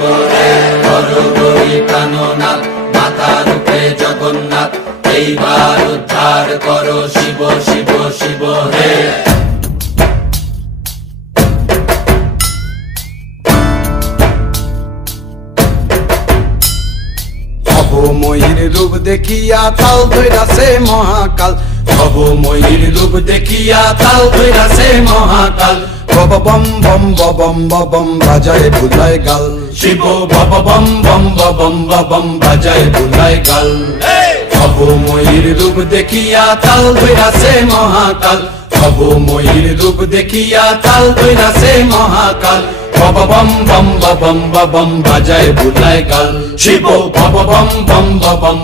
শিব হে হরগরি প্রাণনাথ মাতার রূপে জগন্নাথ এইবার উদ্ধার করো শিব শিব শিব হে ময়ূর রূপ দেখিয়া তাল ধৈরাছে মহাকাল ময়ূর রূপ দেখিয়া তাল ধৈরাছে মহাকাল বব বম বম বম বম বাজায় বুলায় গাল শিব বব বম বম বম বম বাজায় বুলায় গাল ময়ূর রূপ দেখিয়া তাল ধৈরাছে মহাকাল ময়ূর রূপ দেখিয়া তাল ধৈরাছে মহাকাল বব বম বম বম বম বাজায় বুলায় গাল শিব বব বম বম বম